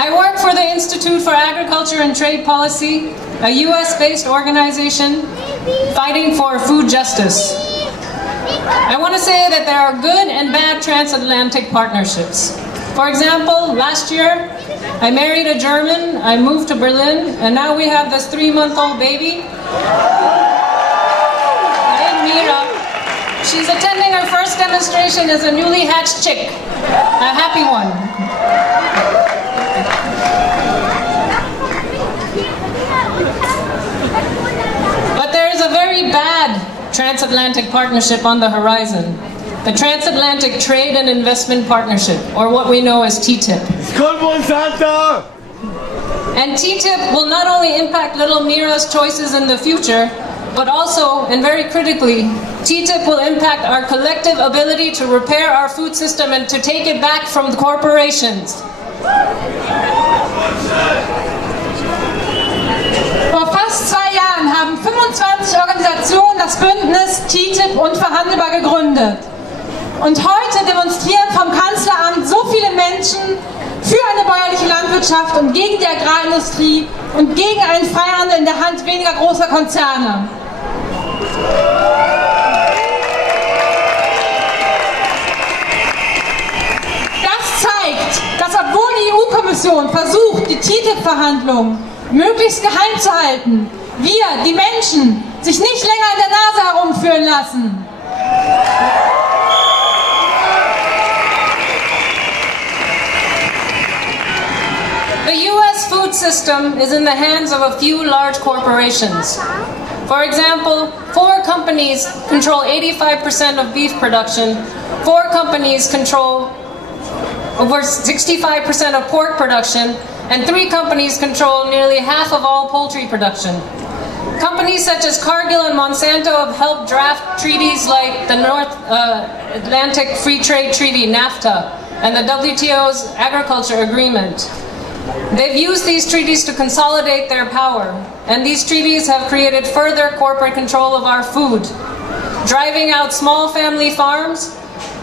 I work for the Institute for Agriculture and Trade Policy, a US-based organization fighting for food justice. I want to say that there are good and bad transatlantic partnerships. For example, last year, I married a German, I moved to Berlin, and now we have this 3-month-old baby named Mira. She's attending her first demonstration as a newly hatched chick, a happy one. But there is a very bad transatlantic partnership on the horizon. The Transatlantic Trade and Investment Partnership, or what we know as TTIP. And TTIP will not only impact little Mira's choices in the future, but also, and very critically, TTIP will impact our collective ability to repair our food system and to take it back from the corporations. Vor fast 2 Jahren haben 25 Organisationen das Bündnis TTIP unverhandelbar gegründet. Und heute demonstrieren vom Kanzleramt so viele Menschen für eine bäuerliche Landwirtschaft und gegen die Agrarindustrie und gegen einen Freihandel in der Hand weniger großer Konzerne. Das zeigt, dass obwohl die EU-Kommission versucht, die TTIP-Verhandlungen möglichst geheim zu halten, wir, die Menschen, sich nicht länger in der Nase herumführen lassen. The US food system is in the hands of a few large corporations. For example, 4 companies control 85% of beef production, 4 companies control over 65% of pork production, and 3 companies control nearly half of all poultry production. Companies such as Cargill and Monsanto have helped draft treaties like the North Atlantic Free Trade Treaty, NAFTA, and the WTO's Agriculture Agreement. They've used these treaties to consolidate their power, and these treaties have created further corporate control of our food, driving out small family farms,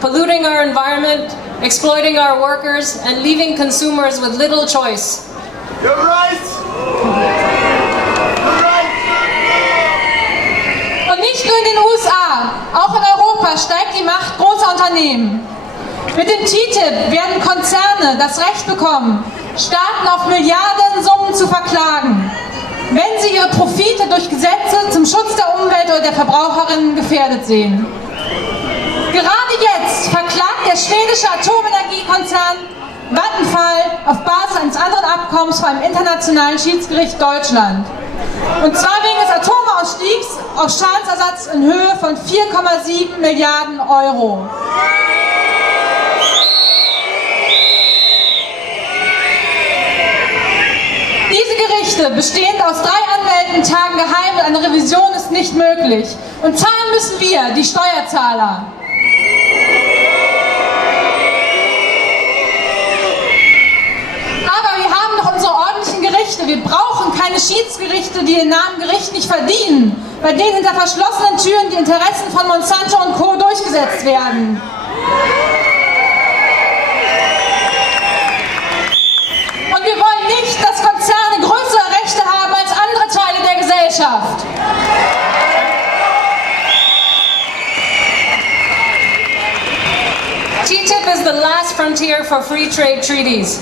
polluting our environment, exploiting our workers, and leaving consumers with little choice. You're right. Und nicht nur in den USA, auch in Europa steigt die Macht großer Unternehmen. Mit dem TTIP werden Konzerne das Recht bekommen, Staaten auf Milliardensummen zu verklagen, wenn sie ihre Profite durch Gesetze zum Schutz der Umwelt oder der Verbraucherinnen gefährdet sehen. Gerade jetzt verklagt der schwedische Atomenergiekonzern Vattenfall auf Basis eines anderen Abkommens vor einem internationalen Schiedsgericht Deutschland. Und zwar wegen des Atomausstiegs auf Schadensersatz in Höhe von 4,7 Milliarden Euro. Diese Gerichte, bestehend aus 3 Anwälten, tagen geheim und eine Revision ist nicht möglich. Und zahlen müssen wir, die Steuerzahler. Aber wir haben noch unsere ordentlichen Gerichte. Wir brauchen keine Schiedsgerichte, die den Namen Gericht nicht verdienen, bei denen hinter verschlossenen Türen die Interessen von Monsanto und Co. durchgesetzt werden. Und wir wollen nicht, dass Konzerne größere Rechte haben als andere Teile der Gesellschaft. TTIP is the last frontier for free trade treaties.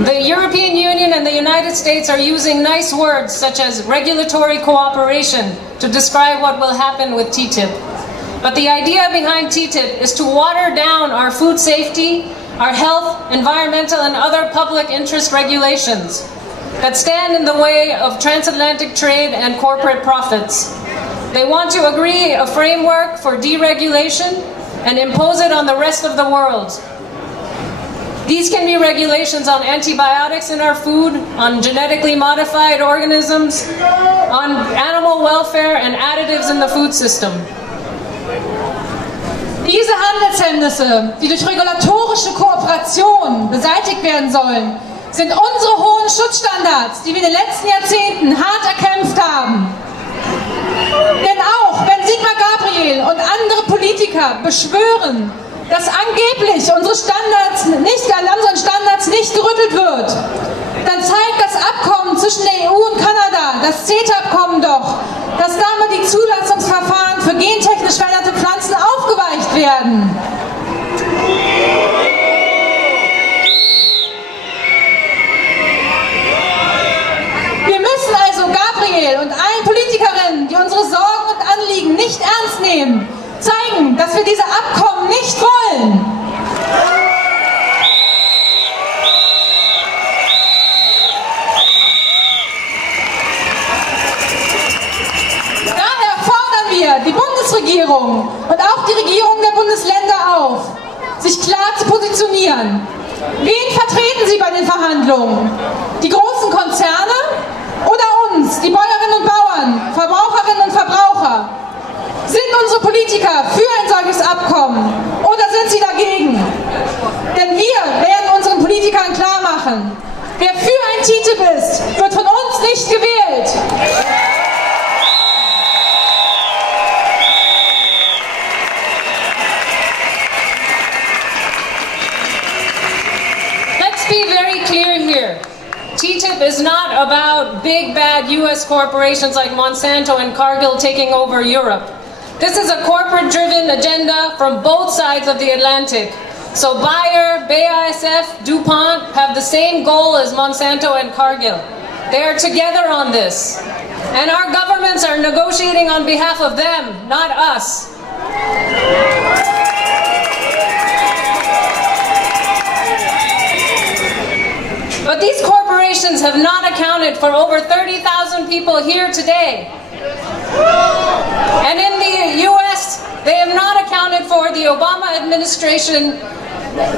The European Union and the United States are using nice words such as regulatory cooperation to describe what will happen with TTIP. But the idea behind TTIP is to water down our food safety, our health, environmental, and other public interest regulations that stand in the way of transatlantic trade and corporate profits. They want to agree a framework for deregulation and impose it on the rest of the world. These can be regulations on antibiotics in our food, on genetically modified organisms, on animal welfare and additives in the food system. Diese Handelshemmnisse, die durch regulatorische Kooperation beseitigt werden sollen, sind unsere hohen Schutzstandards, die wir in den letzten Jahrzehnten hart erkämpft haben. Denn auch wenn Sigmar Gabriel und andere Politiker beschwören, dass angeblich an unseren Standards nicht gerüttelt wird, das CETA-Abkommen doch, dass damit die Zulassungsverfahren für gentechnisch veränderte Pflanzen aufgeweicht werden. Wir müssen also Gabriel und allen Politikerinnen, die unsere Sorgen und Anliegen nicht ernst nehmen, zeigen, dass wir diese Abkommen nicht wollen. Daher fordern wir die Bundesregierung und auch die Regierungen der Bundesländer auf, sich klar zu positionieren. Wen vertreten Sie bei den Verhandlungen? Die großen Konzerne oder uns, die Bäuerinnen und Bauern, Verbraucherinnen und Verbraucher? Sind unsere Politiker für ein solches Abkommen oder sind sie dagegen? Denn wir werden unseren Politikern klar machen, wer für ein TTIP ist, wird von uns nicht gewählt. Let's be very clear here. TTIP is not about big bad US corporations like Monsanto and Cargill taking over Europe. This is a corporate-driven agenda from both sides of the Atlantic. So Bayer, BASF, DuPont have the same goal as Monsanto and Cargill. They are together on this. And our governments are negotiating on behalf of them, not us. But these corporations have not accounted for over 30,000 people here today. And in the US, they have not accounted for the Obama administration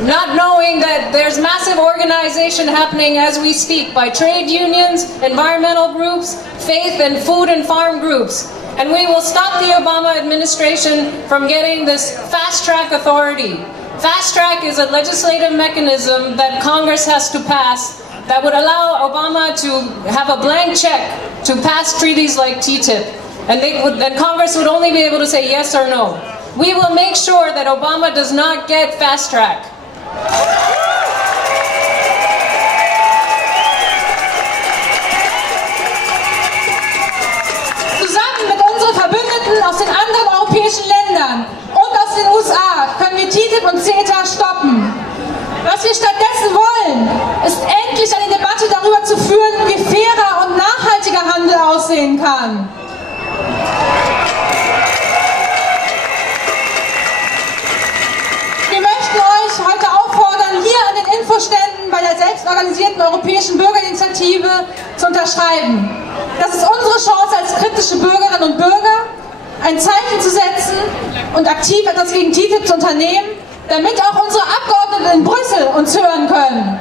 not knowing that there's massive organization happening as we speak by trade unions, environmental groups, faith and food and farm groups. And we will stop the Obama administration from getting this fast-track authority. Fast-track is a legislative mechanism that Congress has to pass that would allow Obama to have a blank check to pass treaties like TTIP. And then Congress would only be able to say yes or no. We will make sure that Obama does not get fast-track. Zusammen mit unseren Verbündeten aus den anderen europäischen Ländern und aus den USA können wir TTIP und CETA stoppen. Was wir stattdessen wollen, ist endlich eine Debatte darüber zu führen, wie fairer und nachhaltiger Handel aussehen kann. Wir möchten euch heute auffordern, hier an den Infoständen bei der selbstorganisierten Europäischen Bürgerinitiative zu unterschreiben. Das ist unsere Chance als kritische Bürgerinnen und Bürger, ein Zeichen zu setzen und aktiv etwas gegen TTIP zu unternehmen, damit auch unsere Abgeordneten in Brüssel uns hören können.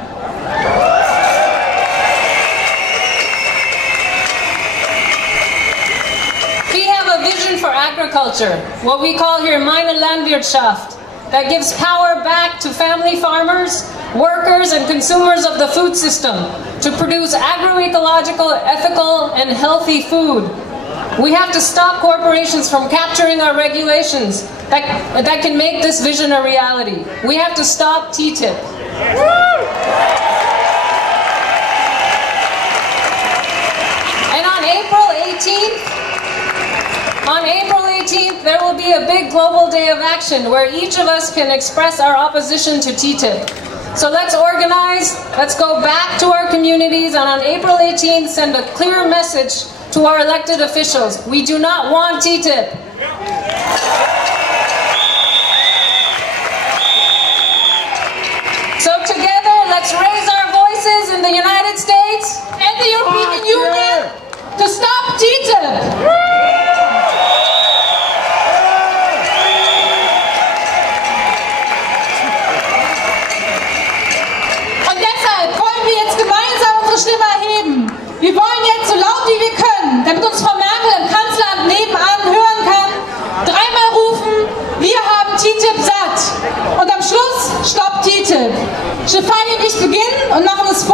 We have a vision for agriculture, what we call here meine Landwirtschaft, that gives power back to family farmers, workers and consumers of the food system to produce agroecological, ethical and healthy food. We have to stop corporations from capturing our regulations that can make this vision a reality. We have to stop TTIP. And on April 18th, there will be a big global day of action where each of us can express our opposition to TTIP. So let's organize, let's go back to our communities, and on April 18th, send a clear message to our elected officials. We do not want TTIP. So together, let's raise our voices in the United States and the European Union to stop TTIP. Stimme erheben. Wir wollen jetzt so laut wie wir können, damit uns Frau Merkel im Kanzleramt nebenan hören kann, dreimal rufen, wir haben TTIP satt. Und am Schluss stoppt TTIP. Shefali und ich beginnen und machen es vor.